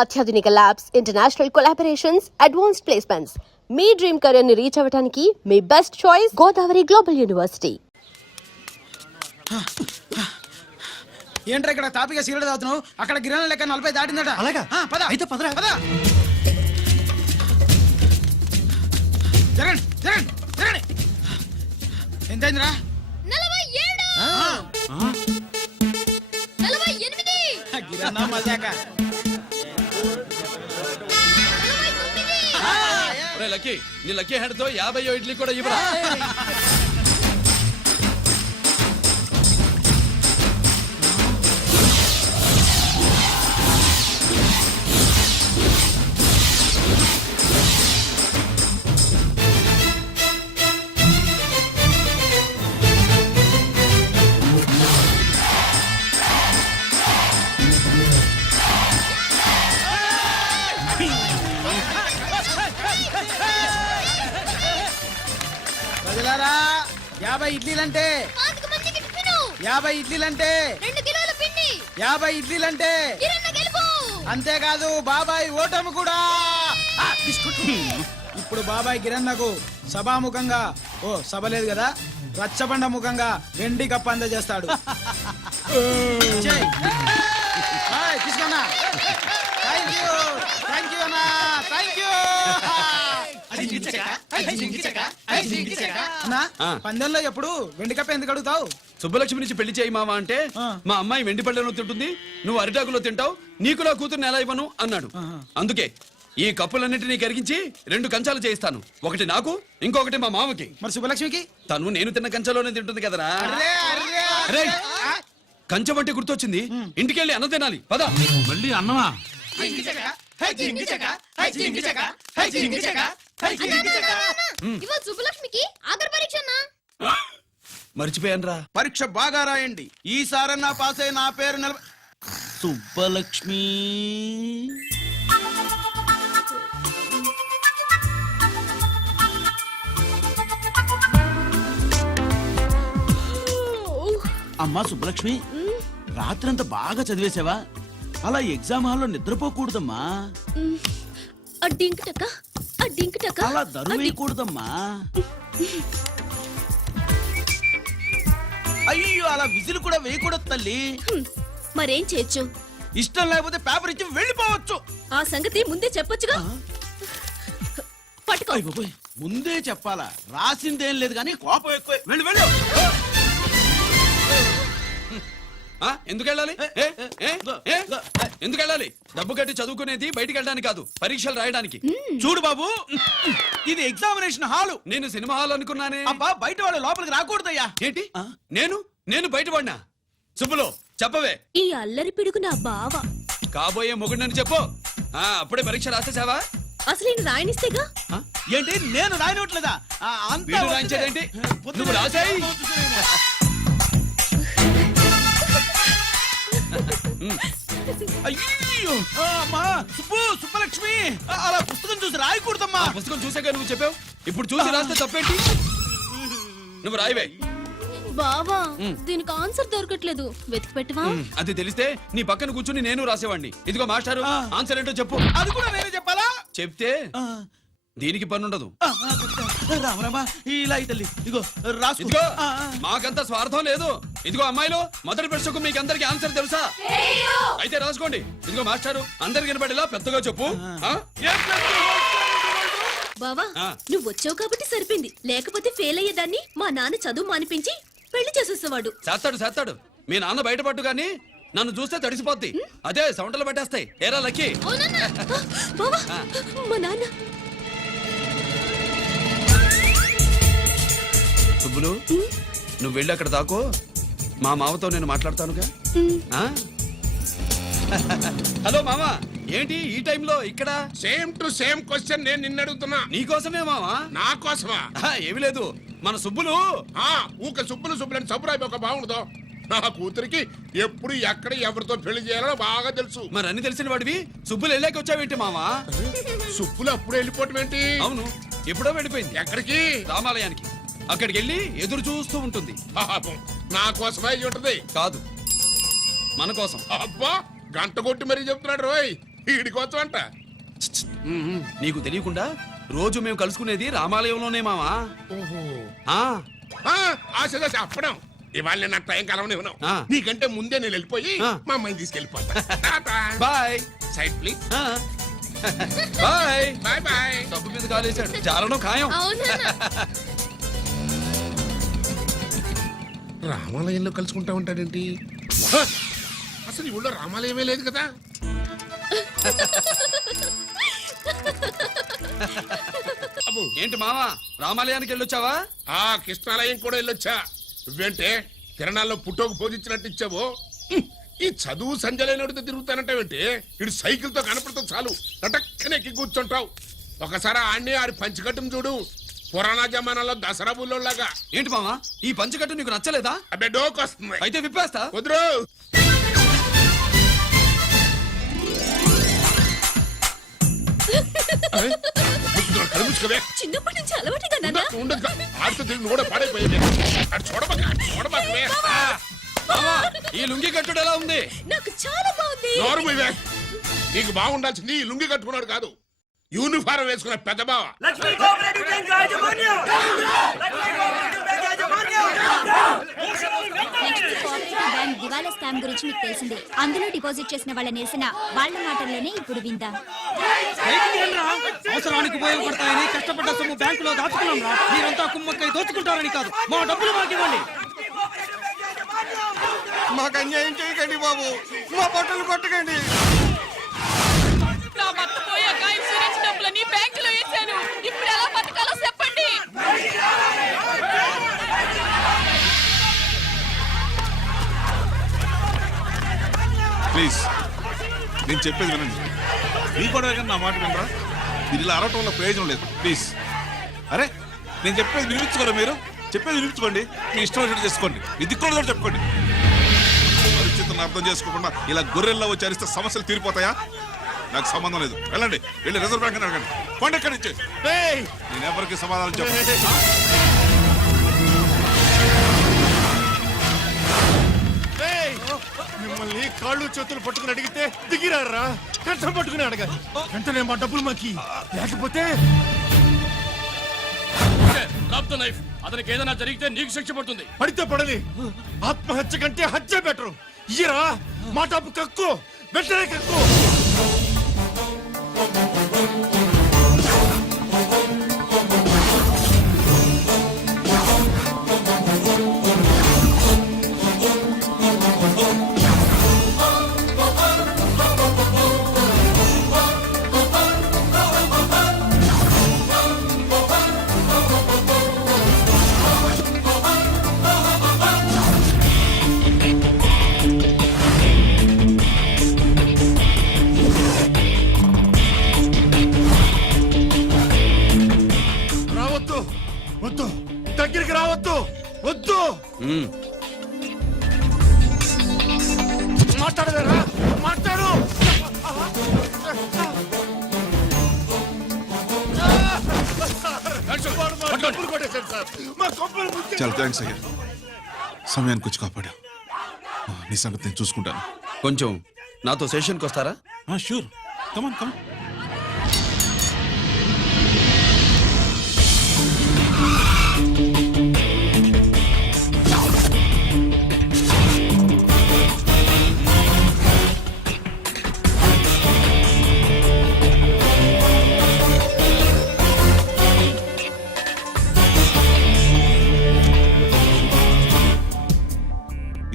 అత్యాధునిక labs, international collaborations, advanced placements. మీ dream career ని రీచ్ అవ్వడానికి మీ best choice Godavari Global University. ఏంట్రా ఇక్కడ తాపిగా సిగరెట్ తాగుతున్నావు? అక్కడ గిరాణా లెక్క 40 దాటిందట. అలాగా? పద అయితే పదరా. పద. జరగండి జరగండి జరగండి. ఎంతైందిరా? 47 గిరాణా మజాక. లక్కీ నీ లక్కీ హ్యాండ్ తో 50 ఇడ్లీ కూడా ఇవ్వరా? ప్రజలారా 50 ఇడ్లీలంటే 50 ఇడ్లీలంటే 2 కిలోల పిండి 50 ఇడ్లీలంటే కిరణ్ గెలుపు. అంతేకాదు బాబాయ్ ఓటమి కూడా. ఇప్పుడు బాబాయ్ గిరన్నకు సభాముఖంగా సభ లేదు కదా, రచ్చబండ ముఖంగా వెండి కప్ప అందజేస్తాడు. తీసుకున్నా. థ్యాంక్ యూ అన్నా, థ్యాంక్ యూ. పందెంలో ఎప్పుడు వెండి కప్ప ఎందుకు అడుగుతావు? సుబ్బలక్ష్మి నుంచి పెళ్లి చేయి మావా అంటే మా అమ్మాయి వెండి పళ్ళెలో తింటుంది, నువ్వు అరిటాకులో తింటావు, నీకు నా కూతుర్ని ఎలా ఇవ్వను అన్నాడు. అందుకే ఈ కప్పులన్నింటినీ కరిగించి 2 కంచాలు చేయిస్తాను. ఒకటి నాకు, ఇంకొకటి మా మామకి. మరి సుబ్బలక్ష్మికి? తను నేను తిన్న కంచంలోనే తింటుంది కదరా. కంచం అంటే గుర్తొచ్చింది, ఇంటికెళ్ళి అన్నం తినాలి. పద. మళ్ళీ అన్నమా? ఇవాళ సుబ్బలక్ష్మికి ఆఖరి పరీక్ష అన్నా. మర్చిపోయానురా. పరీక్ష బాగా రాయండి, ఈసారన్నా పాస్ అయి నా పేరు సుబ్బలక్ష్మి. అమ్మా సుబ్బలక్ష్మి, రాత్రంతా బాగా చదివేశావా? అలా ఎగ్జామ్ హాల్లో నిద్రపోకూడదమ్మా. అలా దరువేయకూడదమ్మా. అయ్యో, అలా విజిల్ కూడా వేయకూడదు తల్లి. మరేం చేయొచ్చు? ఇష్టం లేకపోతే పేపర్ ఇచ్చి వెళ్ళిపోవచ్చు. ఆ సంగతి ముందే చెప్పొచ్చుగా. పట్టుకో. ముందే చెప్పాలా? రాసిందేం లేదు కానీ కోపం ఎక్కువ. వెళ్ళు వెళ్ళు. ఎందుకు వెళ్ళాలి? ఎందుకు వెళ్ళాలి? డబ్బు కట్టి చదువుకునేది బయటికి వెళ్ళడానికి కాదు, పరీక్షలు రాయడానికి. చూడు బాబు, ఇది ఎగ్జామినేషన్ హాలు. నేను సినిమా హాల్ అనుకున్నానే. అబ్బా, బయట వాళ్ళు లోపలికి రాకూడదయ్యా. ఏంటి? నేను బయటపడినా? సుబ్బులో చెప్పవే. ఈ అల్లరి పిడుగు నా బావ. కాబోయే మొగుడని చెప్పు. అప్పుడే పరీక్ష రాసేసావా? అసలు నేను రాయనిస్తేగా. ఏంటి, నేను రాయనట్లేదా? రాయించేదేంటి? నువ్వు రాసాయి. అయ్యో అమ్మా, సుబ్బలక్ష్మి, అలా పుస్తకం చూసి రాయకూడదమ్మా. పుస్తకం చూసాక నువ్వు చెప్పావు, ఇప్పుడు చూసి రాస్తే తప్పేంటి? నువ్వు రాయవే. బావా, దీనికి ఆన్సర్ దొరకట్లేదు, వెతికి పెట్టవా? అది తెలిస్తే నీ పక్కన కూర్చుని నేను రాసేవాడిని. ఇదిగో మాస్టారు, ఆన్సర్ ఏంటో చెప్పు. అది కూడా నేనే చెప్పాలా? చెప్తే దీనికి పనుండదు. రామరామా, ఇలా తల్లి, ఇదిగో రాసుకో. ఇదిగో, మాకంత స్వార్థం లేదు. ఇదిగో అమ్మాయిలు, మొదటి ప్రశ్నకు మీకు అందరికి ఆన్సర్ తెలుసా? అయితే రాసుకోండి. ఇదిగో మాస్టారు, అందరికి వినపడేలా పెద్దగా చెప్పు. బావా, నువ్వు వచ్చావు కాబట్టి సరిపోయింది, లేకపోతే ఫెయిల్ అయ్యేదాన్ని. మా నాన్న చదువు మానిపించి పెళ్లి చేసేసేవాడు. చేస్తాడు. మీ నాన్న బయటపడ్డు గాని నన్ను చూస్తే తడిసిపోద్ది. అదే సౌంటలు పట్టేస్తాయి. ఏరా లక్కీ. బావా, మా నాన్న. సుబ్బులు, నువ్వు వెళ్ళి అక్కడ దాకో, మా మామతో నేను మాట్లాడతానుగా. హలో మామా, ఏంటి ఈ టైంలో ఇక్కడ? సేమ్ టు సేమ్ క్వశ్చన్ నేను నిన్ను అడుగుతున్నా. నీకోసమే మామా. నా కోసమా? ఏమి లేదు, మన సుబ్బులు ఊక సుబ్బులు అని సబ్బురాయి ఒక బాగుండదు. నా కూతురికి ఎప్పుడు ఎక్కడ ఎవరితో పెళ్లి చేయాలో బాగా తెలుసు. మరి అన్ని తెలిసిన వాడివి సుబ్బులు వెళ్ళాక వచ్చావేంటి మామా? సుబ్బులు అప్పుడు వెళ్ళిపోవటం ఏంటి? అవును, ఎప్పుడో వెళ్ళిపోయింది. ఎక్కడికి? రామాలయానికి. అక్కడికి వెళ్ళి ఎదురు చూస్తూ ఉంటుంది. నా కోసమే ఉంటది. కాదు, మన కోసం. అబ్బా, గంట కొట్టి మరీ చెప్తున్నాడు రోయ్. వీడి కోసం అంట. నీకు తెలియకుండా రోజు మేము కలుసుకునేది రామాలయంలోనే మావా. ఓహో ఆ, ఆశ అప్పడం ఇవాళ నేను నా టైం కలవని ఉన్నావు. ఆ. నీకంటే ముందే నేను వెళ్ళిపోయి ఆ. మా అమ్మాయిని తీసుకెళ్ళిపోతా. బాయ్. Side please. ఆ, బాయ్. Bye bye. డబ్బు మీద కాలేశాడు, చాలడం ఖాయం. అవునా రామాలయంలో కలుసుకుంటా ఉంటాడేంటి? హ! అసలు ఈ ఊళ్ళో రామాలయమే లేదు కదా. అబ్బో, ఏంటి మావా, రామాలయానికి వెళ్ళొచ్చావా? ఆ కృష్ణాలయం కూడా వెళ్ళొచ్చా. నువ్వేంటే తిరణాల్లో పుట్టోకు పోజించినట్టు ఇచ్చావు. ఈ చదువు సంజలైనడితో తిరుగుతానంటావేంటి? ఇటు సైకిల్ తో కనపడతా చాలు నటక్కనెక్కి కూర్చుంటావు. ఒకసారి ఆడిని ఆడి పంచికట్టును చూడు, పురాణ జమానాలో దసరా బుల్లోలాగా. ఏంటి మావా, ఈ పంచకట్టు నీకు నచ్చలేదా? అబ్బే డోకు వస్తుంది. అయితే విప్పేస్తా. వద్దురు. కలుముచ్చుకోవే. చిన్నప్పటి నుంచి అలవాటుగా నాన్న. ఉండదు ఆడితో తిరిగి కూడా పాడైపోయింది. అటు చూడబాకవే. మావా, ఈ లుంగి కట్టుడు ఎలా ఉంది? నాకు చాలా బాగుంది. నోరు మూయవే. నీకు బాగుండాల్సింది ఈ లుంగి కట్టుకున్నాడు కాదు, యూనిఫారం వేసుకున్న పెద్ద బావ. నెక్స్ట్ కోఆపరేటివ్ బ్యాంక్ దివాలా స్కామ్ గురించి మీకు తెలిసిందే. అందులో డిపాజిట్ చేసిన వాళ్ళ నిరసన వాళ్ళ మాటల్లోనే ఇప్పుడు విందాం. అవసరానికి ఉపయోగపడతాయని కష్టపడ్డ సొమ్ము బ్యాంకులో దాచుకున్నాం రా. మీరంతా కుమ్మక్కై దోచుకుంటారని కాదు, మా డబ్బులు మాకు ఇవ్వండి. మాకు అన్యాయం చేయకండి బాబు, మా బట్టలు కొట్టకండి. నా భర్త పోయాక ఇన్సూరెన్స్ డబ్బులని బ్యాంకులో వేశాను. ఇప్పుడు ఎలా బతకాలో చెప్పండి. ప్లీజ్ నేను చెప్పేది వినండి. మీ కూడా నా మాట వినరా? మీరు ఇలా అరవటం వల్ల ప్రయోజనం లేదు. ప్లీజ్. అరే నేను చెప్పేది వినిపించుకోరా? మీరు చెప్పేది వినిపించుకోండి, మీ ఇష్టం వచ్చినట్టు చేసుకోండి, మీ దిక్కులో చెప్పుకోండి. పరిస్థితులను అర్థం చేసుకోకుండా ఇలా గొర్రెల్లో వచ్చి అరిస్తే సమస్యలు తీరిపోతాయా? నాకు సంబంధం లేదు. వెళ్ళండి, వెళ్ళి రిజర్వ్ బ్యాంక్ అని అడగండి. పండి ఎక్కడి నుంచి. నేను ఎవరికి సమాధానం చెప్పను. మిమ్మల్ని కాళ్ళు చేతులు పట్టుకుని అడిగితే దిగిరారా? కష్టం పట్టుకుని అడగాలి. వెంటనే మా డబ్బులు మాకి, లేకపోతే అతనికి ఏదైనా జరిగితే నీకు శిక్ష పడుతుంది. పడితే పడని, ఆత్మహత్య కంటే హత్య బెటరు. ఇయ్యరా మా డబ్బు కక్కు, వెంటనే కక్కు. రావద్దు, వద్దు, దగ్గరికి రావద్దు, వద్దు. మాట్లాడలేరా? మాట్లాడు. డబ్బులు కొట్టేశాడు సార్, మా కొంపలు ముంచేశాడు. చాలా థ్యాంక్స్ అయ్యా, సమయానికి వచ్చి కాపాడా. నీ సంగతి నేను చూసుకుంటాను. కొంచెం నాతో సెషన్కి వస్తారా? షూర్, కమాన్ కమాన్.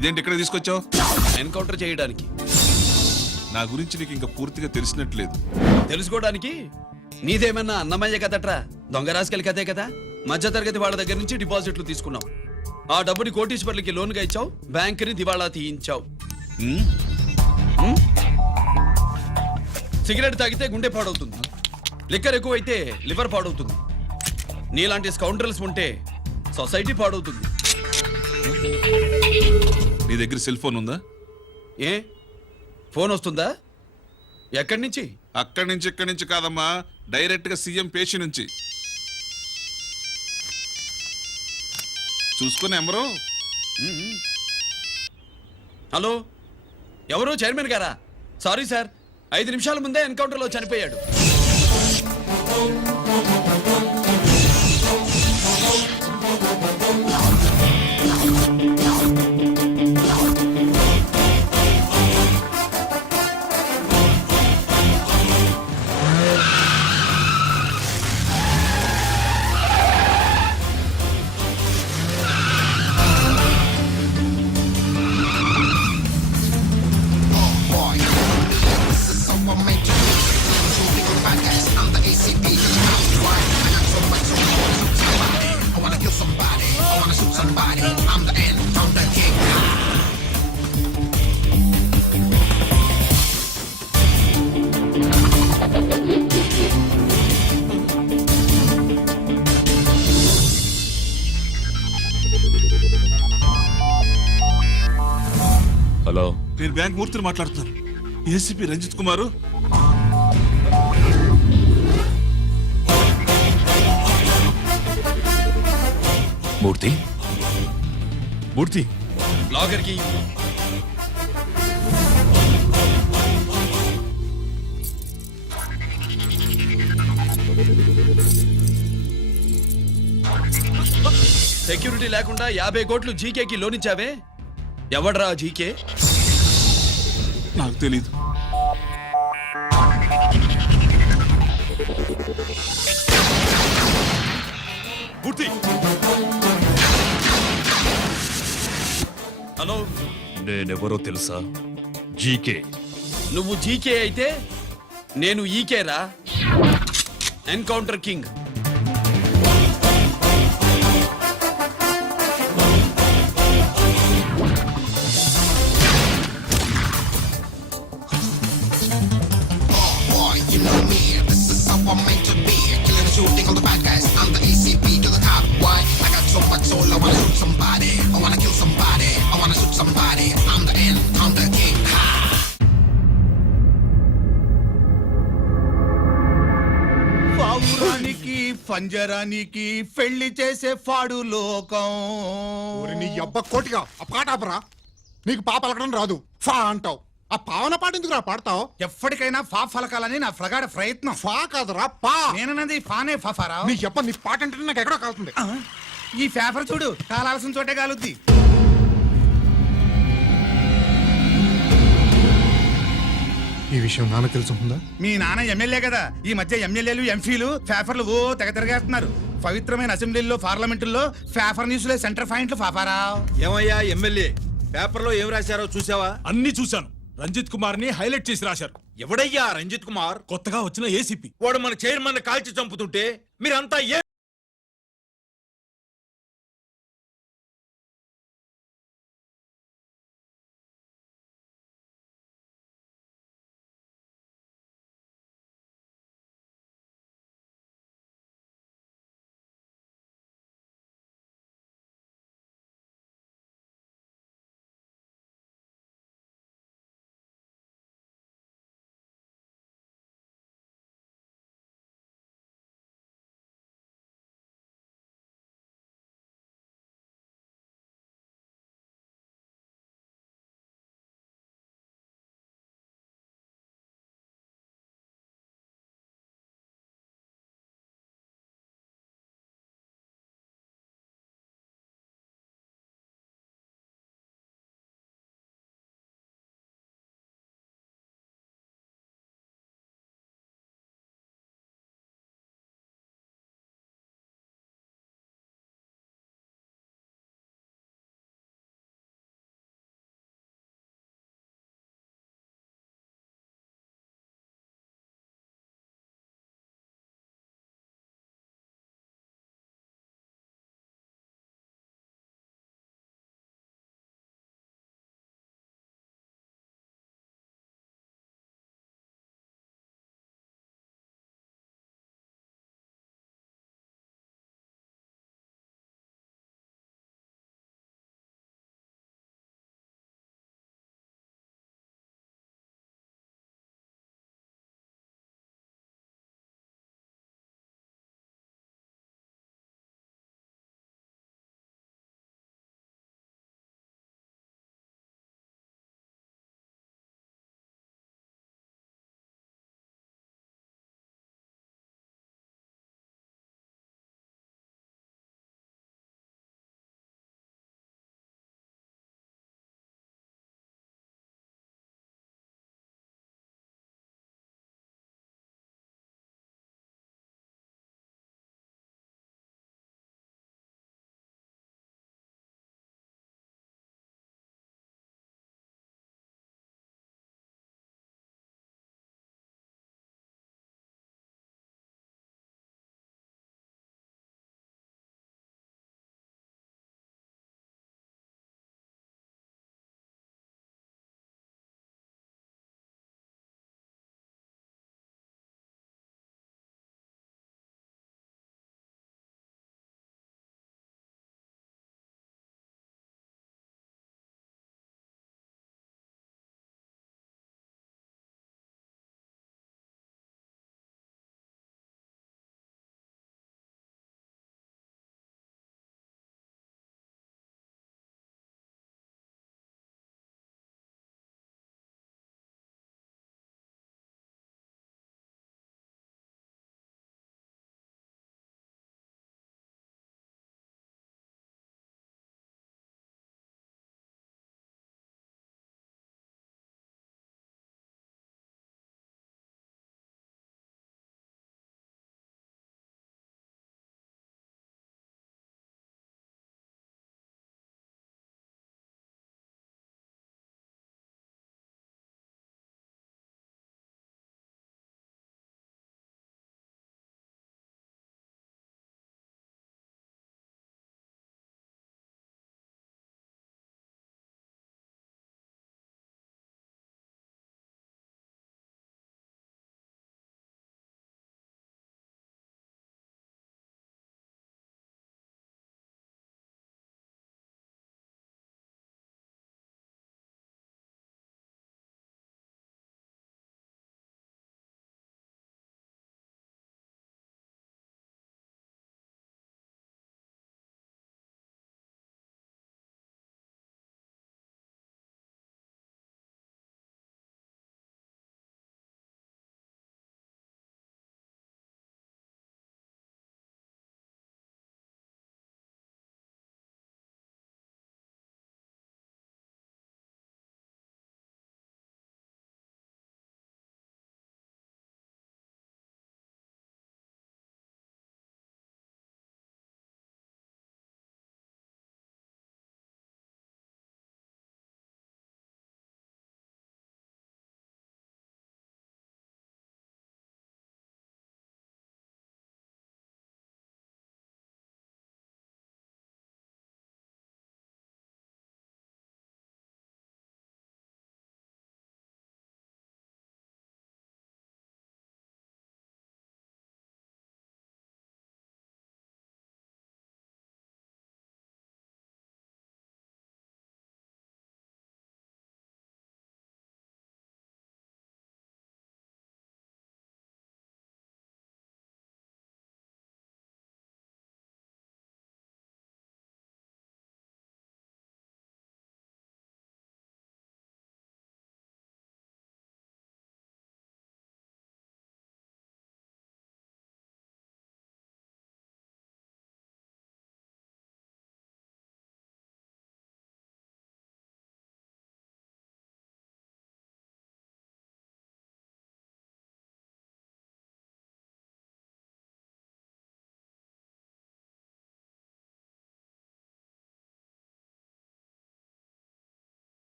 ఇదేంటి ఇక్కడ తీసుకొచ్చావు? ఎన్కౌంటర్ చేయడానికి. నా గురించి నీకు ఇంకా పూర్తిగా తెలిసినట్లేదు. తెలుసుకోవడానికి నీదేమన్నా అన్నమయ్య కదట్రా, దొంగ రాసుకెళ్ళి కదే కదా. మధ్య తరగతి వాళ్ళ దగ్గర నుంచి డిపాజిట్లు తీసుకున్నావు. ఆ డబ్బుని కోటీశ్వర్లకి లోన్గా ఇచ్చావు, బ్యాంకుని దివాళా తీయించావు. సిగరెట్ తాగితే గుండె పాడవుతుంది, లిక్కర్ ఎక్కువైతే లివర్ పాడవుతుంది. నీలాంటి స్కౌండ్రల్స్ ఉంటే సొసైటీ పాడవుతుంది. నీ దగ్గర సెల్ ఫోన్ ఉందా? ఏ ఫోన్ వస్తుందా? ఎక్కడి నుంచి? అక్కడి నుంచి ఇక్కడి నుంచి కాదమ్మా, డైరెక్ట్ గా సీఎం పేషి నుంచి. చూసుకుని ఎవరు? హలో, ఎవరు? చైర్మన్ గారా? సారీ సార్, 5 నిమిషాల ముందే ఎన్కౌంటర్ లో చనిపోయాడు. హలో, నేను బ్యాంక్ మూర్తిని మాట్లాడుతున్నాను. ఏసీపీ రంజిత్ కుమారు. మూర్తి మూర్తి లాగర్ కి సెక్యూరిటీ లేకుండా 50 కోట్లు జీకేకి లోన్ ఇచ్చావే, ఎవడ్రా జీకే? నాకు తెలీదు. మూర్తి, హలో, నేనెవరో తెలుసా? జీకే. నువ్వు జీకే అయితే నేను ఈకే రా, ఎన్కౌంటర్ కింగ్. పావురానికి పంజరానికి పెళ్లి చేసే ఫాడు లోకం. నీ అబ్బ కోటిగా ఆ పాట ఆపరా. నీకు పా పలకడం రాదు, ఫా అంటావు. ఆ పావన పాట ఎందుకు రా పాడతావు? ఎప్పటికైనా ఫా ఫలకాలని నా ప్రగాఢ ప్రయత్నం. ఫా కాదురా పా. నేనన్నది ఫానే ఫారా. నీ అబ్బ నీ పాట అంటే నాకు ఎక్కడో కాలుతుంది. ఈ పేపర్ చూడు, కాలాల్సిన చోటే కాలుద్ది. ఈ విషయం నాన్న తెలుసుకుందా? మీ నాన్న ఎమ్మెల్యే కదా, ఈ మధ్య ఎమ్మెల్యేలు ఎంపీలు పేపర్లు ఓ తెగ తిరగేస్తున్నారు. పవిత్రమైన అసెంబ్లీల్లో పార్లమెంటుల్లో పేపర్ న్యూస్లో సెంటర్ పాయింట్లు ఫాఫారా. ఏమయ్యా ఎమ్మెల్యే, పేపర్లో ఏం రాశారో చూసావా? అన్ని చూశాను. రంజిత్ కుమార్ ని హైలైట్ చేసి రాశారు. ఎవడయ్యా రంజిత్ కుమార్? కొత్తగా వచ్చిన ఏసీపీ. వాడు మన చైర్మన్ కాల్చి చంపుతుంటే మీరంతా ఏ